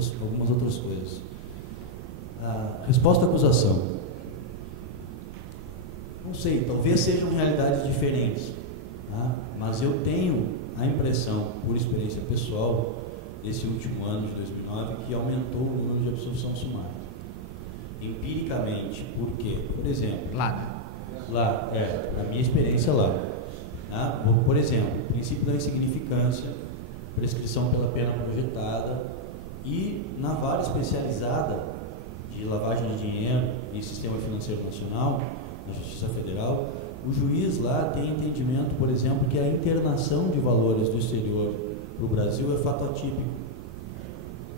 algumas outras coisas. A resposta à acusação. Não sei, talvez sejam realidades diferentes, tá? Mas eu tenho a impressão, por experiência pessoal, desse último ano de 2009, que aumentou o número de absolvição sumária. Empiricamente, por quê? Por exemplo, Lá, na minha experiência lá, tá? Por exemplo, princípio da insignificância, prescrição pela pena projetada e na vara especializada de lavagem de dinheiro e sistema financeiro nacional, na Justiça Federal, o juiz lá tem entendimento, por exemplo, que a internação de valores do exterior para o Brasil é fato atípico.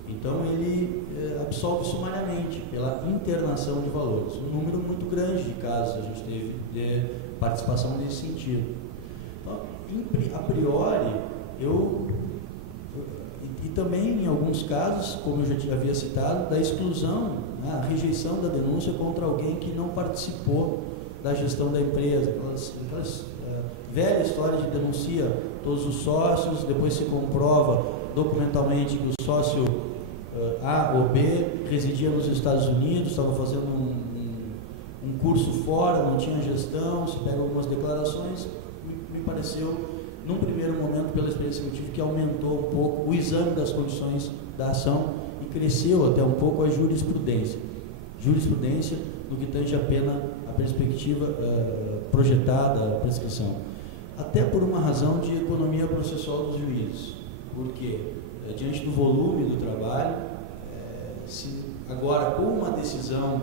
Então ele absolve sumariamente pela internação de valores. Um número muito grande de casos a gente teve de participação nesse sentido. Então, a priori, e também em alguns casos, como eu já havia citado, da exclusão, né, a rejeição da denúncia contra alguém que não participou da gestão da empresa, aquelas velha história de denuncia todos os sócios, depois se comprova documentalmente que o sócio A ou B residia nos Estados Unidos, estava fazendo um curso fora, não tinha gestão, se pega algumas declarações, me pareceu, num primeiro momento, pela experiência que eu tive, que aumentou um pouco o exame das condições da ação e cresceu até um pouco a jurisprudência. Jurisprudência no que tange a perspectiva projetada, a prescrição. Até por uma razão de economia processual dos juízes. Porque, diante do volume do trabalho, agora com uma decisão,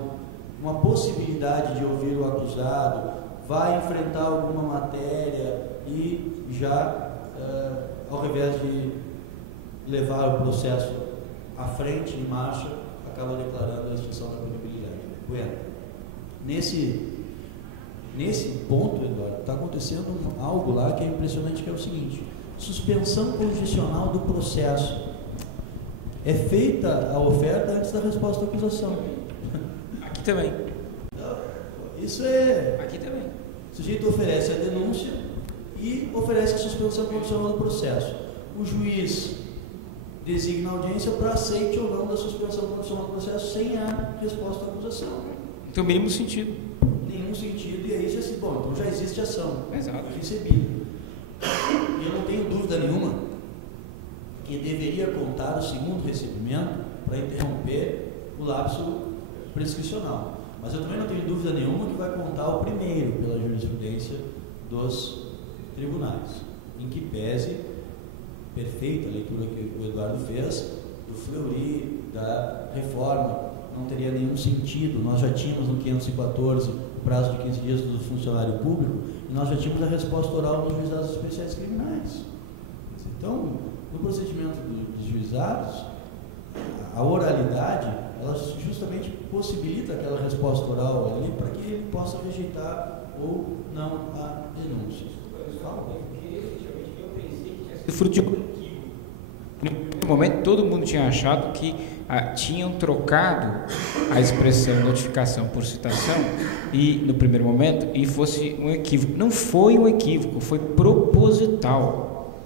uma possibilidade de ouvir o acusado, vai enfrentar alguma matéria e já, ao invés de levar o processo à frente, em marcha, acaba declarando a extinção da punibilidade. Bueno, nesse ponto, Eduardo, está acontecendo algo lá que é impressionante, que é o seguinte: suspensão condicional do processo. É feita a oferta antes da resposta à acusação. Aqui também. Isso é... Aqui também. O sujeito oferece a denúncia e oferece a suspensão condicional do processo. O juiz designa a audiência para aceite ou não da suspensão condicional do processo sem a resposta à acusação. Não tem o mínimo sentido. Nenhum sentido, e aí já se... Bom, então já existe ação. Exato. Recebida. E eu não tenho dúvida nenhuma que deveria contar o segundo recebimento para interromper o lapso prescricional. Mas eu também não tenho dúvida nenhuma que vai contar o primeiro pela jurisprudência dos tribunais, em que pese, perfeita a leitura que o Eduardo fez, do Fleury, da reforma, não teria nenhum sentido. Nós já tínhamos no 514 o prazo de 15 dias do funcionário público e nós já tínhamos a resposta oral nos juizados especiais criminais. Então, no procedimento dos juizados, a oralidade, ela justamente possibilita aquela resposta oral ali para que ele possa rejeitar ou não a denúncia. Fruto de... No momento, todo mundo tinha achado que tinham trocado a expressão notificação por citação e no primeiro momento e fosse um equívoco. Não foi um equívoco, foi proposital.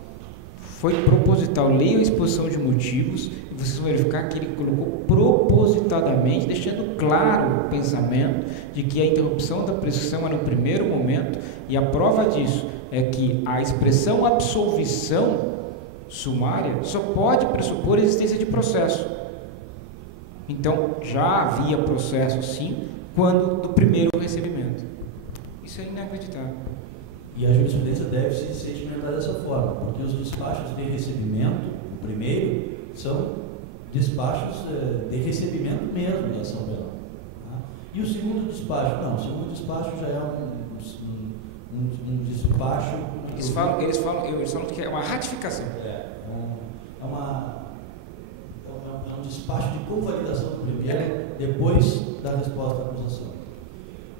Foi proposital. Leia a exposição de motivos e vocês vão verificar que ele colocou propositadamente, deixando claro o pensamento de que a interrupção da prescrição é no primeiro momento, e a prova disso é que a expressão absolvição sumária só pode pressupor a existência de processo. Então, já havia processo, sim, quando do primeiro recebimento. Isso é inacreditável. E a jurisprudência deve ser sedimentada dessa forma, porque os despachos de recebimento, o primeiro, são despachos de recebimento mesmo da ação penal. Tá? E o segundo despacho, não, o segundo despacho já é um despacho... Eles falam que é uma ratificação. É um despacho de convalidação do primeiro, depois da resposta à acusação.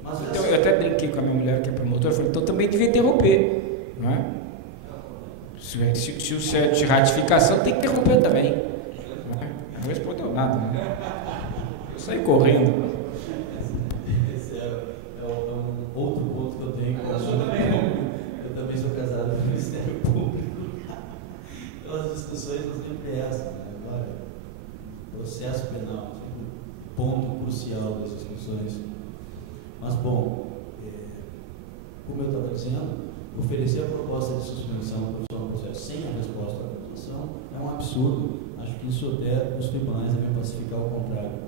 Mas então, eu até brinquei com a minha mulher, que é promotora, eu falei, então também devia interromper, não é? Se o é de ratificação, tem que interromper também. Não respondeu nada, né? Eu saí correndo. Esse é um outro ponto que eu tenho. Eu também sou casado com o Ministério Público. Então as discussões são sempre essas, né? Agora, processo penal, o ponto crucial das discussões. Mas, bom, como eu estava dizendo, oferecer a proposta de suspensão do processo sem a resposta à acusação é um absurdo. Acho que isso até os tribunais devem pacificar o contrário, né?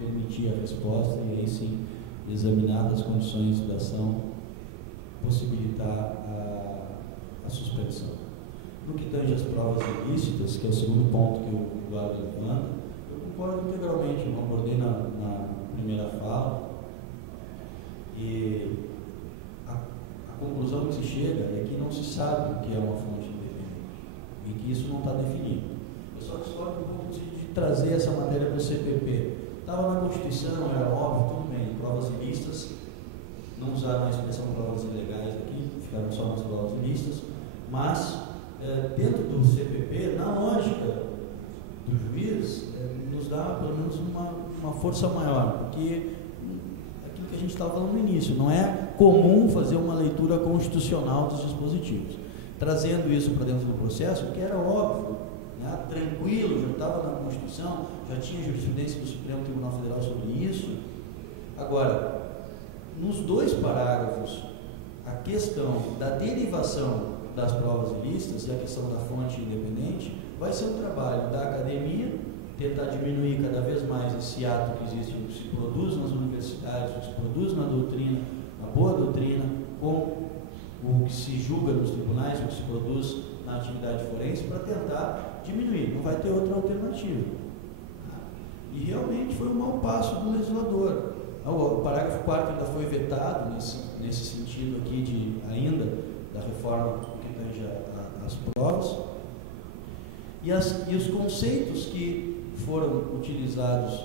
Permitir a resposta e aí sim, examinadas as condições da ação, possibilitar a suspensão. No que tange às provas ilícitas, que é o segundo ponto que o Eduardo levanta, eu concordo integralmente, eu abordei na primeira fala, e a conclusão que se chega é que não se sabe o que é uma fonte independente e que isso não está definido. Eu só discordo um pouco de trazer essa matéria para o CPP. Estava na Constituição, era óbvio, tudo bem, provas ilícitas, não usaram a expressão provas ilegais aqui, ficaram só nas provas ilícitas, mas dentro do CPP, na lógica do juiz, nos dá pelo menos uma força maior, porque aquilo que a gente estava falando no início, não é comum fazer uma leitura constitucional dos dispositivos. Trazendo isso para dentro do processo, que era óbvio, né, tranquilo, já estava na Constituição, já tinha jurisprudência do Supremo Tribunal Federal sobre isso. Agora, nos dois parágrafos, a questão da derivação das provas ilícitas e a questão da fonte independente vai ser um trabalho da academia, tentar diminuir cada vez mais esse ato que existe, que se produz nas universidades, que se produz na doutrina, na boa doutrina, com o que se julga nos tribunais, o que se produz na atividade forense, para tentar diminuir. Não vai ter outra alternativa. E realmente foi um mau passo do legislador. O parágrafo 4º ainda foi vetado nesse sentido aqui ainda da reforma que tange as provas. E os conceitos que foram utilizados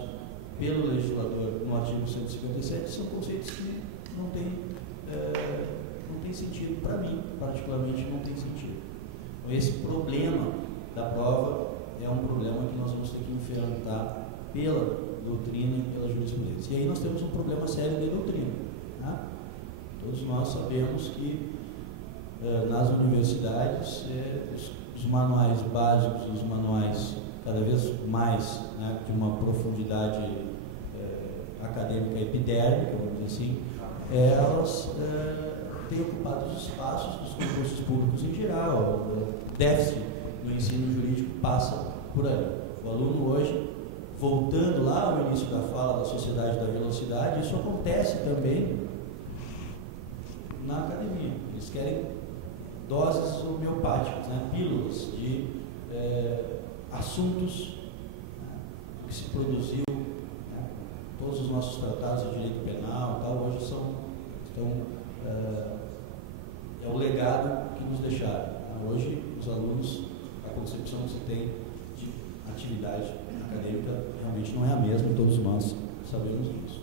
pelo legislador no artigo 157 são conceitos que não têm sentido, para mim, particularmente, não tem sentido. Então, esse problema da prova é um problema que nós vamos ter que enfrentar pela doutrina e pela jurisprudência. E aí nós temos um problema sério de doutrina. Né? Todos nós sabemos que nas universidades os manuais básicos, os manuais cada vez mais, né, de uma profundidade acadêmica epidérmica, vamos dizer assim, elas têm ocupado os espaços dos concursos públicos em geral. O déficit no ensino jurídico passa por aí. O aluno hoje, voltando lá ao início da fala da sociedade da velocidade, isso acontece também na academia. Eles querem doses homeopáticas, né, pílulas de assuntos, né, que se produziu, né, todos os nossos tratados de direito penal e tal, hoje é o legado que nos deixaram. Hoje, os alunos, a concepção que se tem de atividade acadêmica realmente não é a mesma, e todos nós sabemos disso.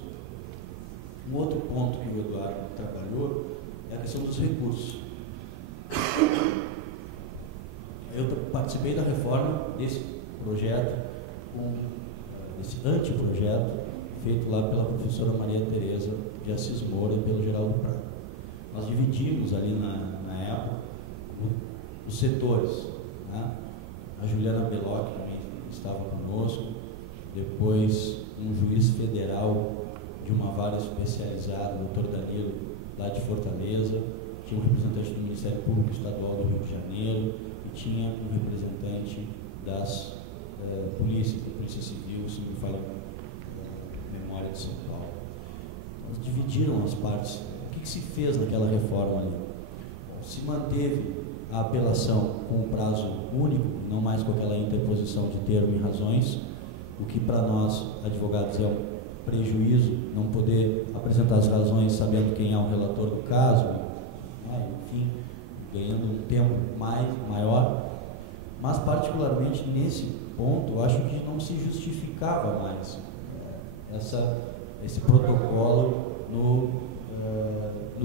Um outro ponto que o Eduardo trabalhou é a questão dos recursos. Eu participei da reforma desse projeto, desse anteprojeto, feito lá pela professora Maria Tereza de Assis Moura e pelo Geraldo Prado. Nós dividimos ali na época os setores. Né? A Juliana Belocchi também estava conosco, depois um juiz federal de uma vara especializada, o doutor Danilo, lá de Fortaleza, tinha um representante do Ministério Público Estadual do Rio de Janeiro e tinha um representante das polícias, da Polícia Civil, se não me falha a memória, de São Paulo. Eles dividiram as partes. O que se fez naquela reforma ali? Se manteve a apelação com um prazo único, não mais com aquela interposição de termo e razões, o que para nós, advogados, é um prejuízo, não poder apresentar as razões sabendo quem é o relator do caso, né? Enfim, ganhando um tempo maior, mas particularmente nesse ponto, eu acho que não se justificava mais esse protocolo no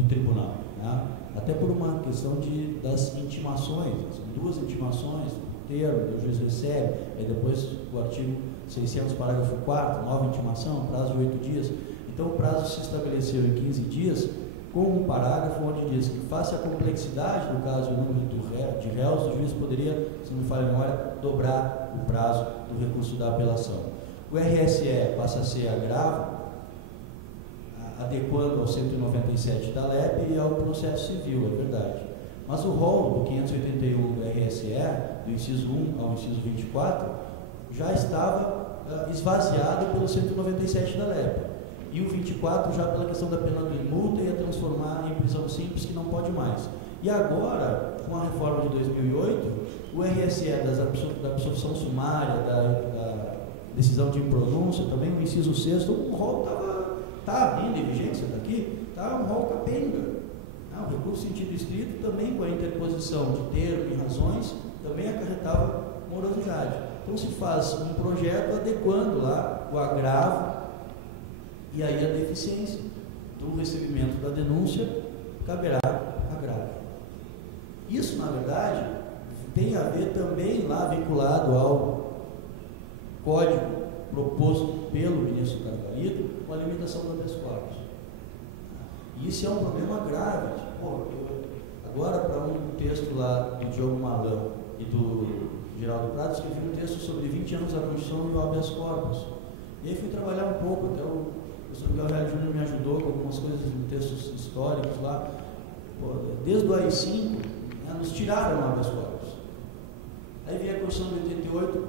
tribunal, né? Até por uma questão das intimações, são duas intimações, o termo, o juiz recebe, aí depois o artigo 600, parágrafo 4º, nova intimação, prazo de 8 dias. Então o prazo se estabeleceu em 15 dias, com um parágrafo onde diz que, face à complexidade do caso e o número de réus, o juiz poderia, se não me falha a memória, dobrar o prazo do recurso da apelação. O RSE passa a ser agravo, adequando ao 197 da LEP e ao processo civil, é verdade. Mas o rol do 581 do RSE, do inciso 1 ao inciso 24, já estava esvaziado pelo 197 da LEP. E o 24 já pela questão da pena de multa ia transformar em prisão simples, que não pode mais. E agora, com a reforma de 2008, o RSE da absolvição sumária, da decisão de impronúncia, também o inciso 6º, o rol está ainda em vigência daqui, está um rol capenga. O recurso sentido estrito também, com a interposição de termo e razões, também acarretava morosidade. Então se faz um projeto adequando lá o agravo e aí a deficiência. Então o recebimento da denúncia caberá agravo. Isso, na verdade, tem a ver também lá vinculado ao código proposto pelo ministro Carvalho com a limitação do habeas corpus. E isso é um problema grave. Agora, para um texto lá do Diogo Malão e do Geraldo Prado, escrevi um texto sobre 20 anos da Constituição e o habeas corpus. E aí fui trabalhar um pouco, até o professor Miguel Real Júnior me ajudou com algumas coisas em textos históricos lá. Desde o AI-5, nos tiraram o habeas corpus. Aí veio a Constituição de 88,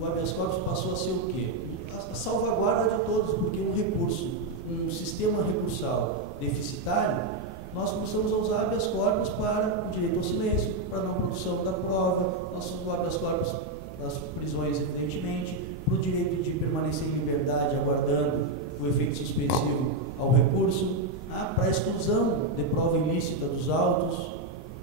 o habeas corpus passou a ser o quê? A salvaguarda de todos, porque um recurso, um sistema recursal deficitário, nós começamos a usar habeas corpus para o direito ao silêncio, para a não produção da prova, nós usamos o habeas corpus das prisões, evidentemente, para o direito de permanecer em liberdade, aguardando o efeito suspensivo ao recurso, para a exclusão de prova ilícita dos autos.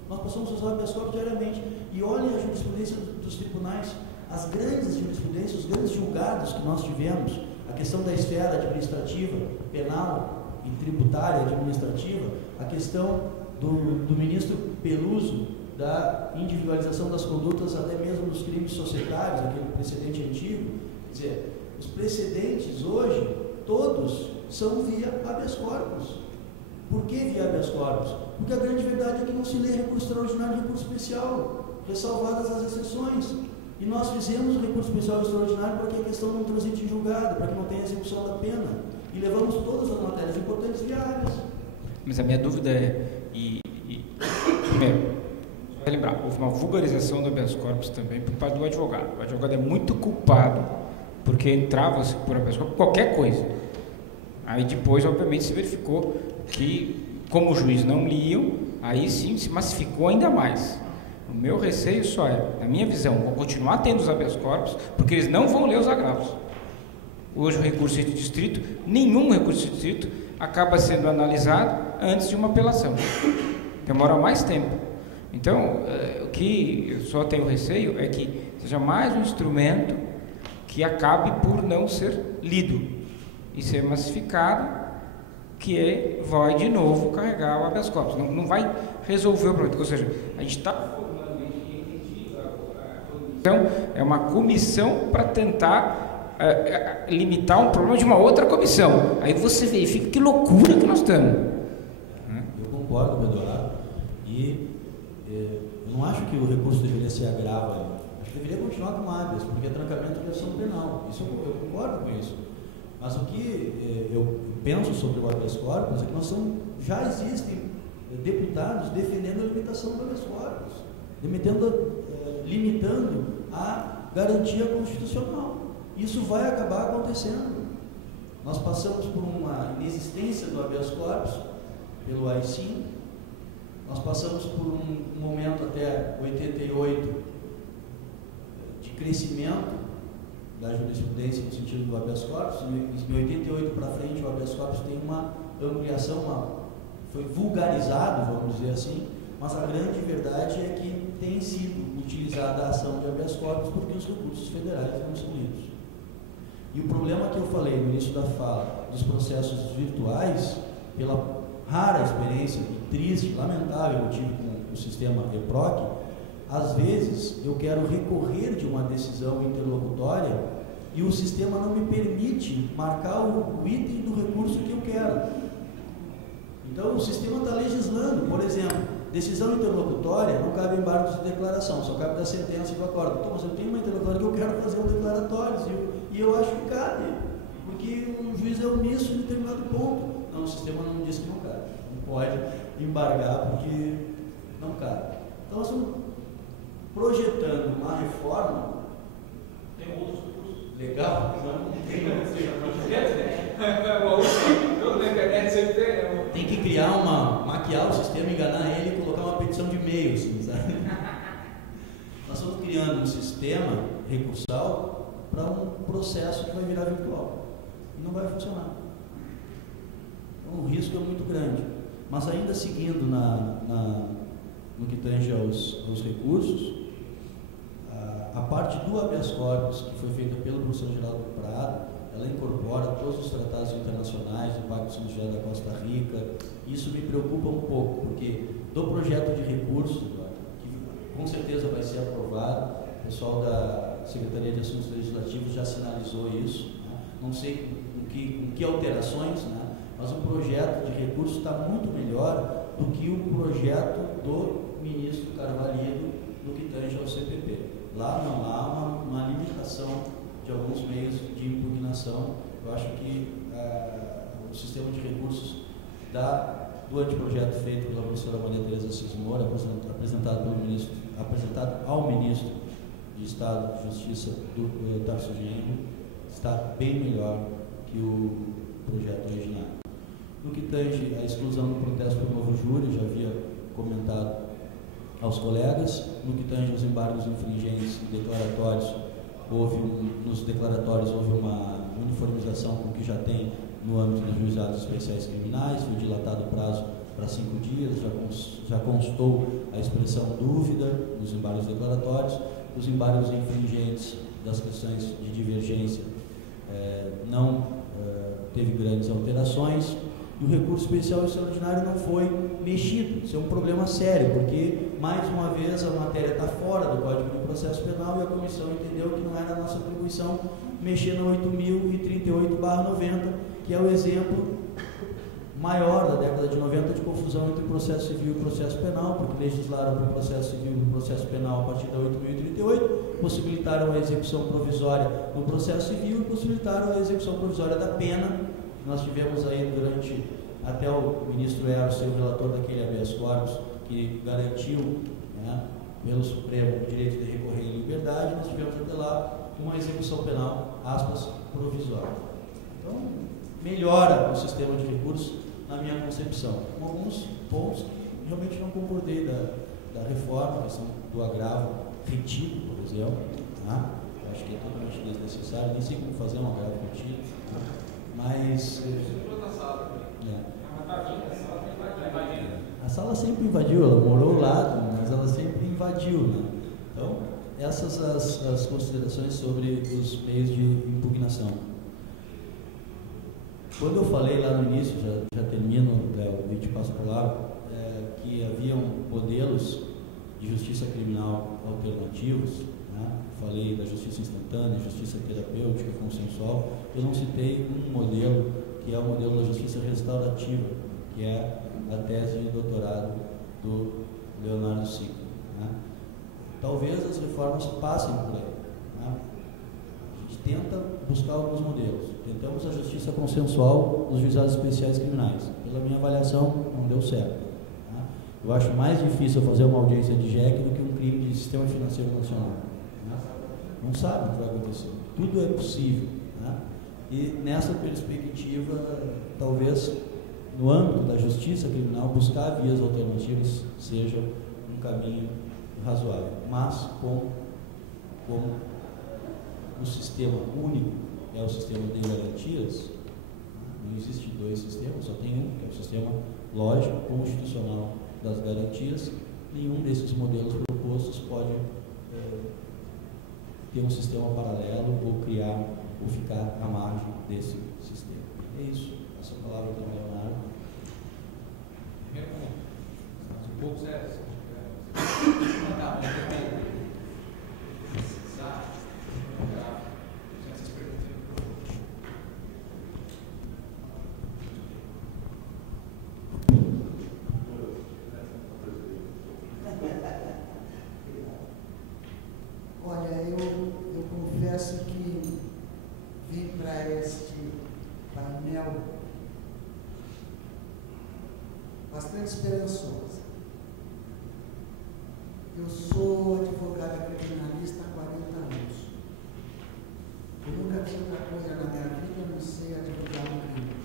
Nós passamos a usar o habeas corpus diariamente. E olhem a jurisprudência dos tribunais, as grandes jurisprudências, os grandes julgados que nós tivemos, a questão da esfera administrativa, penal e tributária administrativa, a questão do ministro Peluso, da individualização das condutas, até mesmo dos crimes societários, aquele precedente antigo. Quer dizer, os precedentes hoje, todos são via habeas corpus. Por que via habeas corpus? Porque a grande verdade é que não se lê recurso extraordinário e recurso especial, ressalvadas as exceções. E nós fizemos o recurso especial e extraordinário para que a questão não transite em julgado, para que não tenha execução da pena. E levamos todas as matérias importantes via habeas. Mas a minha dúvida é, primeiro, vai lembrar, houve uma vulgarização do habeas corpus também por parte do advogado. O advogado é muito culpado porque entrava-se por habeas corpus qualquer coisa. Aí depois, obviamente, se verificou que, como o juiz não liam, aí sim se massificou ainda mais. O meu receio só é, na minha visão, vou continuar tendo os habeas corpus, porque eles não vão ler os agravos. Hoje o recurso de distrito, nenhum recurso de distrito acaba sendo analisado antes de uma apelação. Demora mais tempo. Então, o que eu só tenho receio é que seja mais um instrumento que acabe por não ser lido e ser massificado, que vai de novo carregar o habeas corpus. Não vai resolver o problema. Ou seja, a gente está formando então é uma comissão para tentar limitar um problema de uma outra comissão. Aí você verifica que loucura que nós estamos. Eu concordo, Pedro. E eu não acho que o recurso deveria ser agravo. Acho que deveria continuar com habeas, porque é trancamento de ação penal. Isso eu concordo com isso. Mas o que eu penso sobre o habeas corpus é que já existem deputados defendendo a limitação do habeas corpus, limitando a garantia constitucional. Isso vai acabar acontecendo. Nós passamos por uma inexistência do habeas corpus pelo AI-5, nós passamos por um momento até 88 de crescimento da jurisprudência no sentido do habeas corpus. Em 88 para frente o habeas corpus tem uma ampliação, foi vulgarizado, vamos dizer assim, mas a grande verdade é que tem sido utilizada a ação de habeas corpus porque os recursos federais não são lidos. E o problema que eu falei no início da fala dos processos virtuais, pela rara experiência e triste, lamentável que eu tive com o sistema EPROC, às vezes eu quero recorrer de uma decisão interlocutória e o sistema não me permite marcar o item do recurso que eu quero. Então o sistema está legislando, por exemplo, Decisão interlocutória não cabe embargos de declaração, só cabe da sentença e do acordo. Então, mas eu tenho uma interlocutória que eu quero fazer um declaratório, e eu acho que cabe, porque o juiz é omisso em determinado ponto. Não, o sistema não diz que não cabe, não pode embargar porque não cabe. Então, nós estamos projetando uma reforma. Tem outros recursos. Legal? Tem que criar maquiar o sistema, enganar ele e colocar uma petição de e-mail, assim, sabe? Nós estamos criando um sistema recursal para um processo que vai virar virtual. E não vai funcionar. Então, o risco é muito grande. Mas ainda seguindo no que tange aos recursos, a parte do habeas corpus, que foi feita pelo professor Geraldo Prado, ela incorpora todos os tratados internacionais, o Pacto de São José da Costa Rica. Isso me preocupa um pouco, porque do projeto de recursos, que com certeza vai ser aprovado, o pessoal da Secretaria de Assuntos Legislativos já sinalizou isso, né? Não sei com que alterações, né? Mas o projeto de recursos está muito melhor do que o projeto do ministro Carvalho no que tange ao CPP. Lá não há uma limitação de alguns meios de impugnação. Eu acho que o sistema de recursos do anteprojeto feito pela professora Maria Tereza Assis Moura, apresentado ao ministro de Estado de Justiça do Tarso Genro, está bem melhor que o projeto original. No que tange a exclusão do protesto por novo júri, já havia comentado aos colegas. No que tange aos embargos infringentes e declaratórios, nos declaratórios houve uma uniformização com o que já tem no âmbito dos juizados especiais criminais, foi dilatado o prazo para 5 dias, já constou a expressão dúvida nos embargos declaratórios. Os embargos infringentes das questões de divergência não teve grandes alterações. E o recurso especial e extraordinário não foi mexido. Isso é um problema sério, porque, mais uma vez, a matéria está fora do Código de Processo Penal e a comissão entendeu que não era a nossa atribuição mexer na 8.038/90, que é o exemplo maior da década de 90 de confusão entre processo civil e processo penal, porque legislaram para o processo civil e o processo penal a partir da 8.038, possibilitaram a execução provisória no processo civil e possibilitaram a execução provisória da pena. Nós tivemos aí até o ministro Eros ser o relator daquele habeas corpus, que garantiu, né, pelo Supremo o direito de recorrer em liberdade. Nós tivemos até lá uma execução penal, aspas, provisória. Então, melhora o sistema de recursos na minha concepção, com alguns pontos que realmente não concordei da reforma, a questão do agravo retido, por exemplo, tá? Eu acho que é totalmente desnecessário, nem sei como fazer um agravo retido, mas a sala sempre invadiu, ela morou lá, mas ela sempre invadiu, né? Então, essas as considerações sobre os meios de impugnação. Quando eu falei lá no início, já termino o vídeo, passo a palavra, que haviam modelos de justiça criminal alternativos, né? Falei da justiça instantânea, justiça terapêutica, consensual. Eu não citei um modelo, que é o modelo da justiça restaurativa, que é a tese de doutorado do Leonardo Sica, né? Talvez as reformas passem por aí, né? A gente tenta buscar alguns modelos. Tentamos a justiça consensual nos juizados especiais criminais. Pela minha avaliação, não deu certo, né? Eu acho mais difícil fazer uma audiência de JEC do que um crime de sistema financeiro nacional, né? Não sabe o que vai acontecer. Tudo é possível, né? E nessa perspectiva, talvez no âmbito da justiça criminal, buscar vias alternativas seja um caminho razoável, mas como o sistema único é o sistema de garantias, não existe dois sistemas, só tem um, que é o sistema lógico, constitucional das garantias. Nenhum desses modelos propostos pode ter um sistema paralelo ou criar ou ficar à margem desse sistema. É isso. Essa palavra para o Leonardo. Um pouco sério. para este painel bastante esperançoso. Eu sou advogada criminalista há 40 anos. Eu nunca fiz outra coisa na minha vida, a não ser advogar no crime.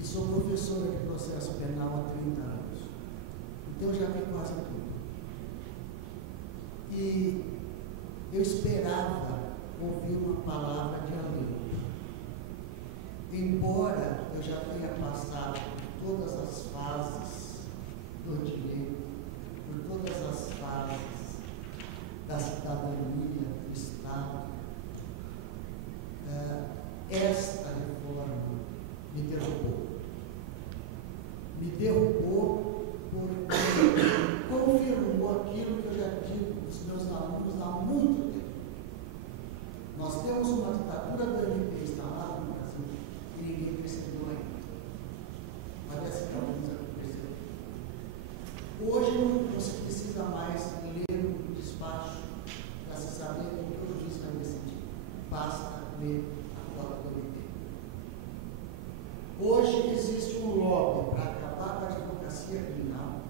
E sou professora de processo penal há 30 anos. Então eu já vi quase tudo. E eu esperava ouvir uma palavra de alento. Embora eu já tenha passado por todas as fases do direito, por todas as fases da cidadania, do Estado, esta reforma me derrubou. Me derrubou porque confirmou aquilo que eu já digo para os meus alunos há muito tempo. Nós temos uma ditadura do MP instalada no Brasil e ninguém percebeu ainda. Parece que alguns já perceberam. Hoje não se precisa mais ler um despacho para se saber o que o juiz vai decidir. Basta ler a cota do MP. Hoje existe um lobby para acabar com a advocacia criminal,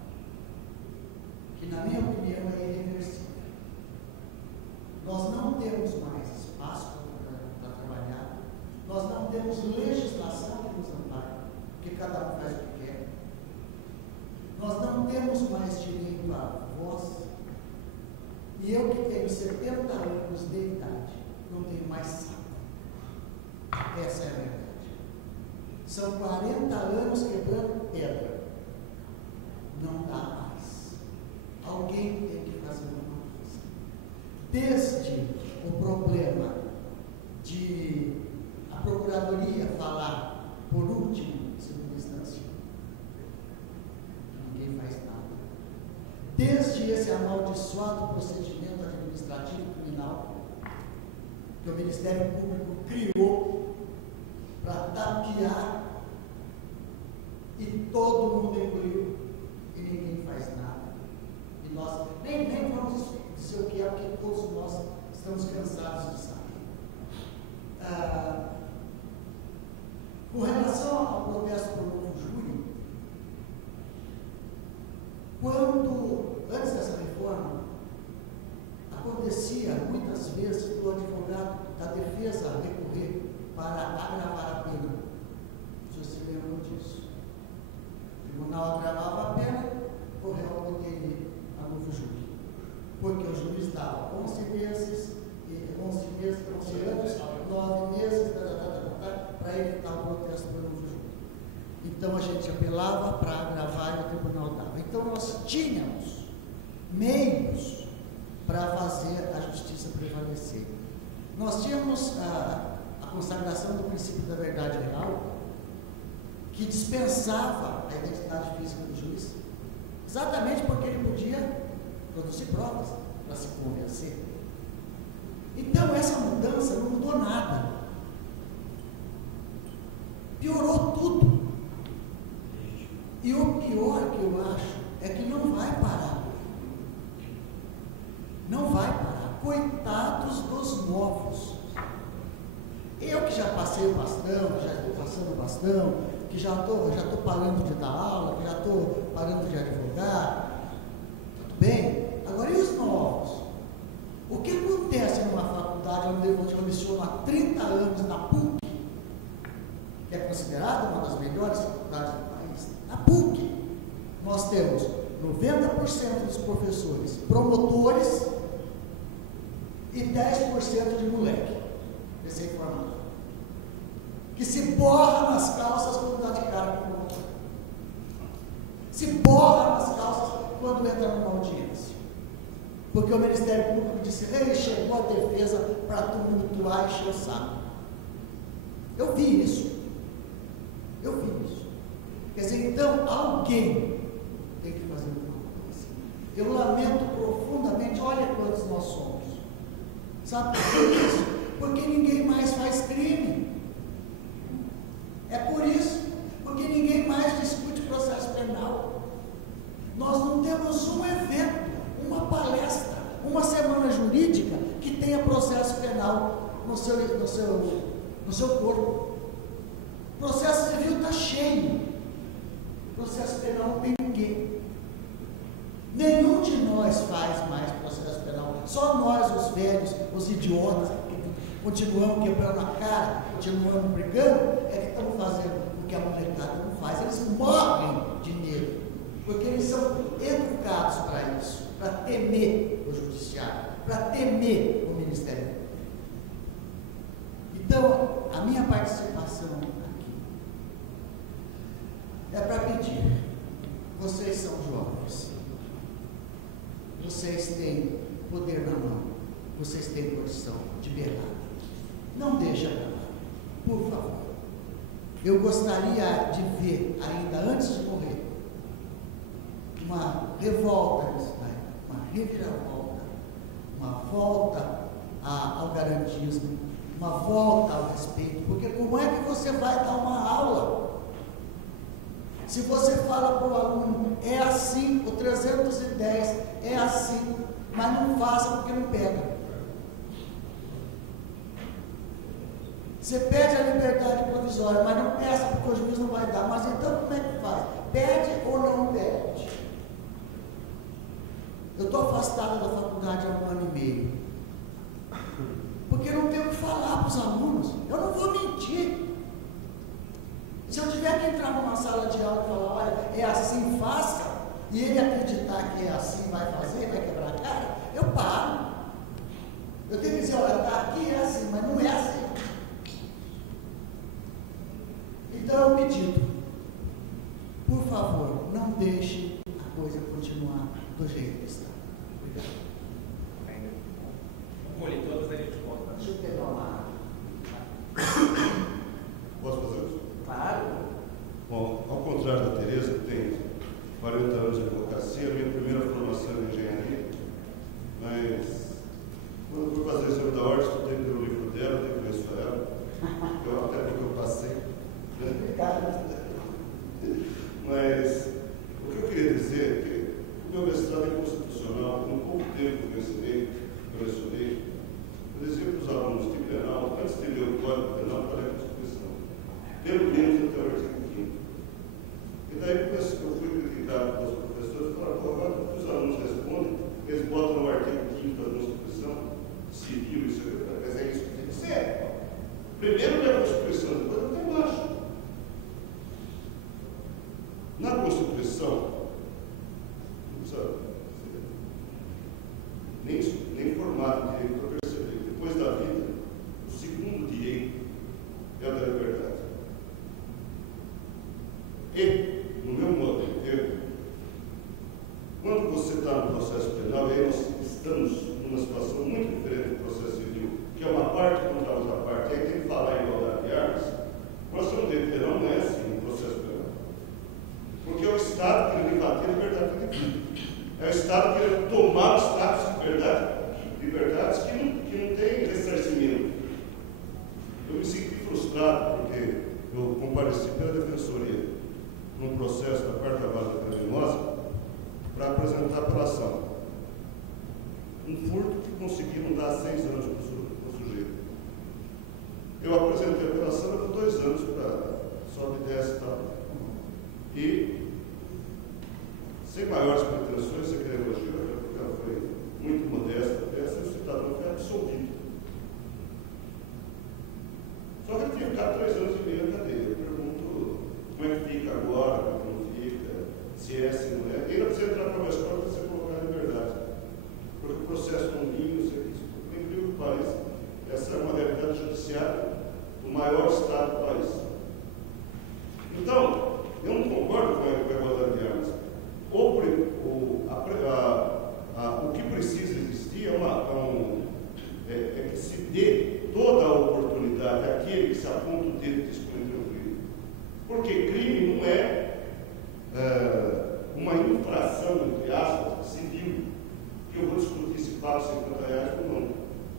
que na minha opinião é irreversível. Nós não temos mais espaço para trabalhar, nós não temos legislação que nos ampare, porque cada um faz o que quer. Nós não temos mais direito à voz. E eu que tenho 70 anos de idade, não tenho mais saco. Essa é a verdade. São 40 anos quebrando pedra. Não dá mais. Alguém tem que fazer alguma coisa. Desde o problema de a Procuradoria falar por último, segunda instância, ninguém faz nada. Desde esse amaldiçoado procedimento administrativo criminal que o Ministério Público criou para tapear e todo mundo engoliu e ninguém faz nada. E nós nem vamos dizer o que é, porque todos nós estamos cansados de saber. Com relação ao protesto por novo júri, quando, antes dessa reforma, acontecia muitas vezes do advogado da defesa recorrer para agravar a pena. Vocês se lembram disso? O tribunal agravava a pena, o réu poderia ir a novo júri. Porque o juiz dava 11 meses, 11 anos, 9 meses, para evitar o protesto pelo novo júri. Então a gente apelava para agravar e o tribunal dava. Então nós tínhamos meios para fazer a justiça prevalecer. Nós tínhamos a consagração do princípio da verdade real, que dispensava a identidade física do juiz, exatamente porque ele podia produzir provas para se convencer. Então essa mudança não mudou nada, piorou tudo. E o pior que eu acho é que não vai parar. Não vai parar. Coitados dos novos. Eu que já passei o bastão, já estou passando o bastão, que já estou parando de dar aula, que já estou parando de advogar, tudo bem? Agora, e os novos? O que acontece numa faculdade onde eu leciono há 30 anos na PUC, que é considerada uma das melhores faculdades do país? Na PUC, nós temos 90% dos professores promotores e 10% de moleque recém-formado, que se borra nas calças quando dá de cara com o promotor, se borra nas calças quando entra numa audiência, porque o Ministério Público disse: ei, chegou a defesa para tumultuar e encher o saco. Eu vi isso. Quer dizer, então alguém tem que fazer alguma coisa. Eu lamento profundamente. Olha quantos nós somos. Sabe por que isso? Porque ninguém mais faz crime. É por isso. Porque ninguém mais discute processo penal. Nós não temos um evento, uma palestra, uma semana jurídica que tenha processo penal no seu no seu corpo. O processo civil está cheio. O processo penal não tem ninguém. Nenhum de nós faz mais processo penal. Só nós, os velhos, os idiotas, que continuamos quebrando a cara, continuamos brigando, é que estamos fazendo o que a molecada não faz. Eles morrem de medo, porque eles são educados para isso, para temer o judiciário, para temer o Ministério Público. Então, a minha participação aqui é para pedir: vocês são jovens, vocês têm poder na mão, vocês têm condição de berrar. Não deixa pra lá, por favor. Eu gostaria de ver, ainda antes de morrer, uma revolta nesse país, uma reviravolta, uma volta ao garantismo, uma volta ao respeito, porque como é que você vai dar uma aula se você fala para o aluno, é assim, o 310 é assim, mas não faça porque não pega. Você pede a liberdade provisória, mas não peça porque o juiz não vai dar. Mas então como é que faz? Pede ou não pede? Eu estou afastado da faculdade há 1 ano e meio, porque não tenho o que falar para os alunos. Eu não vou mentir. Se eu tiver que entrar numa sala de aula e falar, olha, é assim, faça, e ele acreditar que é assim, vai fazer, vai quebrar a cara, eu paro. Eu tenho que dizer, olha, está aqui, é assim, mas não é assim. Então é um pedido, por favor, não deixe a coisa continuar do jeito que está. Obrigado. Molhe todas, aí a gente volta. Deixa eu pegar uma água. Posso fazer isso? Claro. Bom, ao contrário da Tereza, que tem 40 anos de advocacia, minha primeira formação é em engenharia, mas quando fui fazer exame da ordem, estudei pelo livro dela, nem conheço ela, até porque eu passei. Mas o que eu queria dizer é que o meu mestrado é constitucional, com pouco tempo que eu lecionei, eu dizia para os alunos de penal, antes de ler o Código Penal, para a Constituição, pelo menos até o artigo 5º. E daí eu fui criticado pelos professores e falaram, agora que os alunos respondem, eles botam o artigo 5º da Constituição, civil, isso aqui, mas é isso que tem que ser. Primeiro lê a Constituição, depois não tem baixo. Na Constituição, não precisa nem formado em direito para perceber que depois da vida, o segundo direito é o da liberdade. E, no meu modo de ver, quando você está no processo penal, e aí nós estamos numa situação muito diferente do processo civil, que é uma parte contra a outra parte, aí tem que falar em igualdade de armas, o processo de penal não é assim no processo penal. Porque é o Estado querendo bater a liberdade indivíduo. É o Estado querendo tomar o status de liberdades que não tem ressarcimento. Eu me senti frustrado porque eu compareci pela Defensoria num processo da quarta vara criminosa para apresentar a apelação. Um furto que conseguiram dar 6 anos para o sujeito. Eu apresentei a apelação por 2 anos para sobe e desce e tal. E, sem maiores pretensões, você quer elogio, porque ela foi muito modesta, essa o cidadão foi absolvido. Só que ele tinha ficado 3 anos e meio na cadeia. Eu pergunto como é que fica agora, como é que não fica, se é, se não é. E ainda precisa entrar para uma escola para você colocar a liberdade. Porque o processo não vinha, isso aqui, por incrível que pareça, essa é uma realidade judiciária do maior estado do país. Então, eu não concordo com a igualdade de armas. O que precisa existir é que se dê toda a oportunidade àquele que se aponta o dedo de cometer um crime. Porque crime não é uma infração, entre aspas, civil, que eu vou discutir se pago R$50 ou não.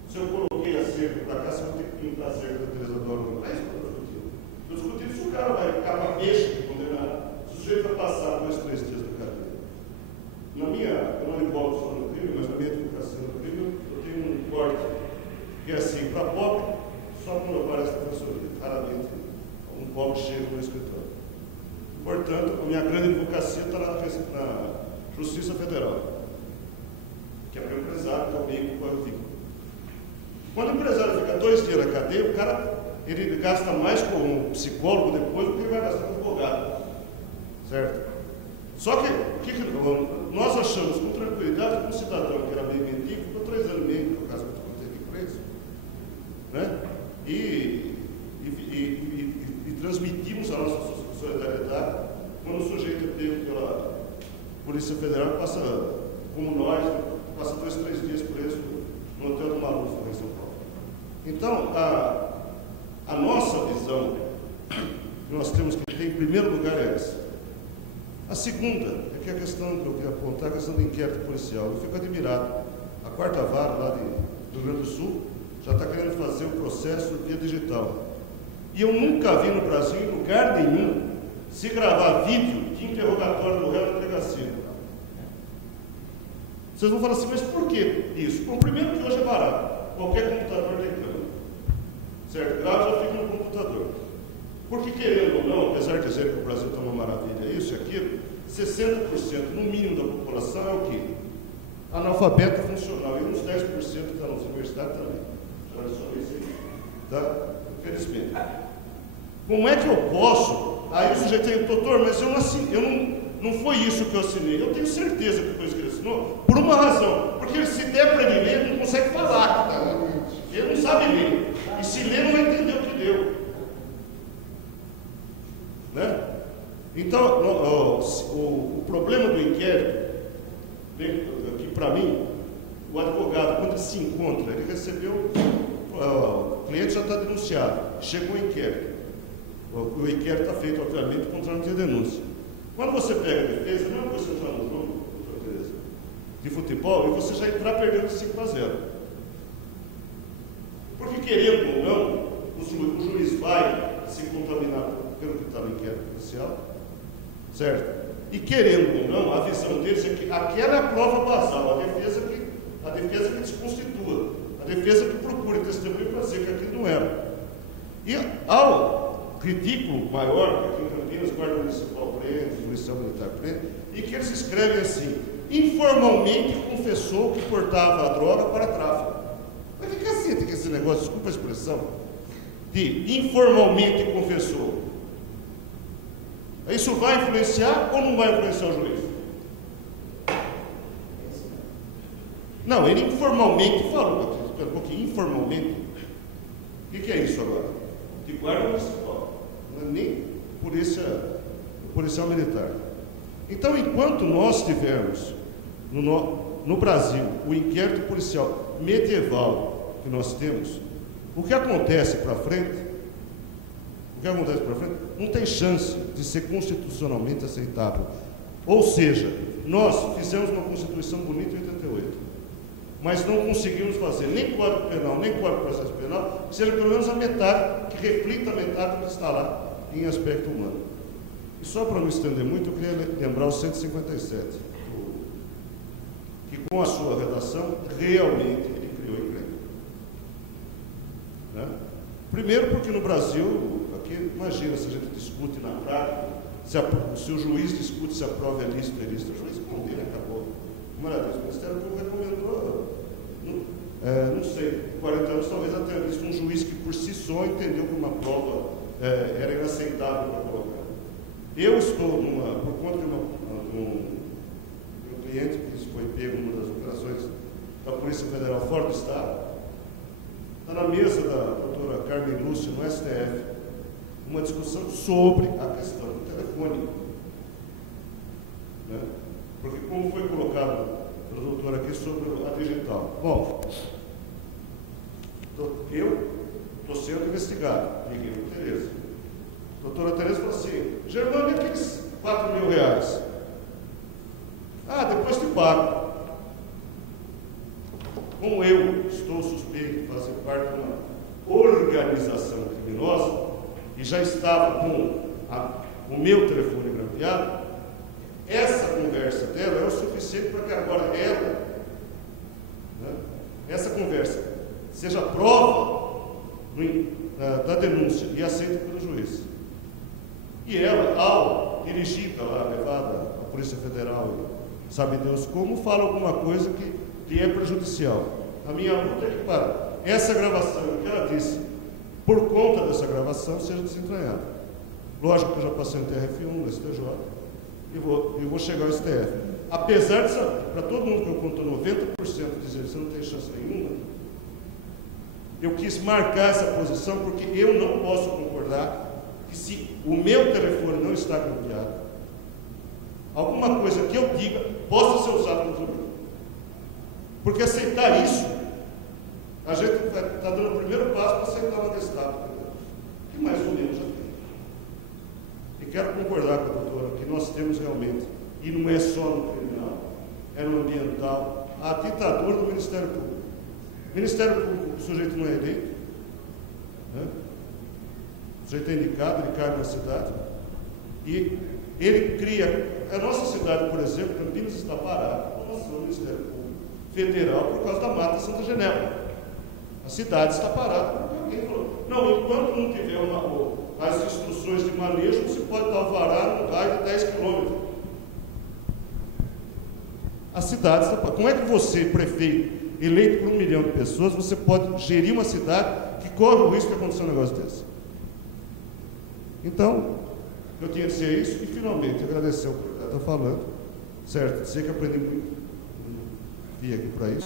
Se eu coloquei a cerca para cá, se eu vou ter que pintar a cerca da Teresa Dória, não é isso que eu estou discutindo. Estou discutindo se o cara vai ficar uma peixe de condenado, se o sujeito vai passar 2, 3 dias na cadeia. Eu não envolvo só no crime, mas na minha educação no crime, eu tenho um corte que é assim, para pobre, só quando aparece a professoria. pobre chega no escritório. Portanto, a minha grande advocacia está na Justiça Federal, que é para o empresário, que é o meio que o vítima. Quando o empresário fica 2 dias na cadeia, o cara ele gasta mais com um psicólogo depois do que ele vai gastar com um advogado. Certo? Só que, nós achamos com tranquilidade que um cidadão que era meio mendigo ficou 3 anos e meio, no caso que eu contei aqui preso, né? E transmitimos a nossa solidariedade quando o sujeito é pego pela Polícia Federal, passa, como nós, passa 2, 3 dias preso no Hotel do Maluf, em São Paulo. Então, a nossa visão que nós temos que ter, em primeiro lugar, é essa. A segunda é que a questão que eu queria apontar, a questão do inquérito policial. Eu fico admirado. A 4ª Vara, lá do Rio Grande do Sul, já está querendo fazer o processo via digital. E eu nunca vi no Brasil, em lugar nenhum, se gravar vídeo de interrogatório do réu na delegacia. Vocês vão falar assim, mas por que isso? Bom, primeiro que hoje é barato. Qualquer computador tem câmera. Certo? Grave já fica no computador. Porque, querendo ou não, apesar de dizer que o Brasil está uma maravilha, isso e aquilo, 60% no mínimo da população é o quê? Analfabeto funcional. E uns 10% que está nas universidades também. Já adicionei isso aí. Tá? Infelizmente. Como é que eu posso? Aí o sujeito tem, doutor, mas eu não assinei, não foi isso que eu assinei. Eu tenho certeza que foi isso que ele assinou, por uma razão. Porque se der para ele ler, ele não consegue falar. Tá? Ele não sabe ler. E se ler, não vai entender o que deu. Né? Então, o problema do inquérito, que para mim, o advogado, quando ele se encontra, ele recebeu, o cliente já está denunciado, chegou o inquérito. O inquérito está feito, obviamente, contra não ter denúncia. Quando você pega a defesa, não é você entrar no jogo, de futebol, e você já entrar perdendo de 5-0. Porque, querendo ou não, o juiz vai se contaminar pelo que está no inquérito policial, certo? E, querendo ou não, a visão deles é que aquela é a prova basal, a defesa que desconstitua, a defesa que procura testemunho para dizer que aquilo não era. E ao ridículo maior, que aqui em Campinas, guarda municipal prende, policial militar prende, e que eles escrevem assim: informalmente confessou que portava a droga para tráfico. Mas que cacete que é esse negócio, desculpa a expressão, de informalmente confessou? Isso vai influenciar ou não vai influenciar o juiz? Não, ele informalmente falou, um pouquinho, informalmente. O que é isso agora? De guarda municipal, não é nem policial militar. Então, enquanto nós tivermos no Brasil o inquérito policial medieval que nós temos, o que acontece para frente, não tem chance de ser constitucionalmente aceitável. Ou seja, nós fizemos uma Constituição bonita em 88, mas não conseguimos fazer nem Código Penal, nem Código de Processo Penal, seja pelo menos a metade, que reflita a metade que está lá em aspecto humano. E só para não estender muito, eu queria lembrar o 157, que com a sua redação, realmente ele criou o crime. Né? Primeiro porque no Brasil, aqui, imagina se a gente discute na prática, se o juiz discute se a prova é lícita ou ilícita, o juiz condena, acabou. Maravilha, o Ministério Público recomendou, não sei, 40 anos talvez até visto um juiz que por si só entendeu que uma prova era inaceitável para colocar. Eu estou por conta de um cliente que foi pego numa das operações da Polícia Federal fora do Estado, está na mesa da doutora Carmen Lúcia, no STF, uma discussão sobre a questão do telefone. Né? Porque como foi colocado pelo doutor aqui sobre a digital. Bom, eu estou sendo investigado, liguei para a Tereza. A doutora Tereza falou assim: Germano, e aqueles R$4.000? Ah, depois te pago. Como eu estou suspeito de fazer parte de uma organização criminosa e já estava com o meu telefone grampeado, essa conversa dela é o suficiente para que agora ela, né, essa conversa, seja prova da denúncia e aceita pelo juiz. E ela, ao dirigida lá, levada à Polícia Federal, sabe Deus como, fala alguma coisa que lhe é prejudicial. A minha luta é que, para essa gravação, o que ela disse, por conta dessa gravação, seja desentranhada. Lógico que eu já passei no TRF1, no STJ, e vou chegar ao STF. Apesar de, para todo mundo que eu conto, 90% dizer que você não tem chance nenhuma, eu quis marcar essa posição porque eu não posso concordar que, se o meu telefone não está bloqueado, alguma coisa que eu diga possa ser usada contra mim. Porque aceitar isso, a gente está dando o primeiro passo para aceitar uma Gestapo, que mais ou menos já tem. E quero concordar com a doutora que nós temos realmente, e não é só no criminal, é no ambiental, a ditadura do Ministério Público. O Ministério Público, o sujeito não é eleito, né? O sujeito é indicado, ele cai na cidade, e ele cria. A nossa cidade, por exemplo, Campinas, está parada com relação ao Ministério Público Federal por causa da Mata Santa Genebra. A cidade está parada porque alguém falou: não, enquanto não tiver as instruções de manejo, não se pode dar alvará no raio de 10 quilômetros. A cidade está parada. Como é que você, prefeito, eleito por 1 milhão de pessoas, você pode gerir uma cidade que corre o risco de acontecer um negócio desse? Então, eu tinha que ser isso, e finalmente agradecer ao que está falando, certo? Dizer que aprendi muito, vim aqui para isso.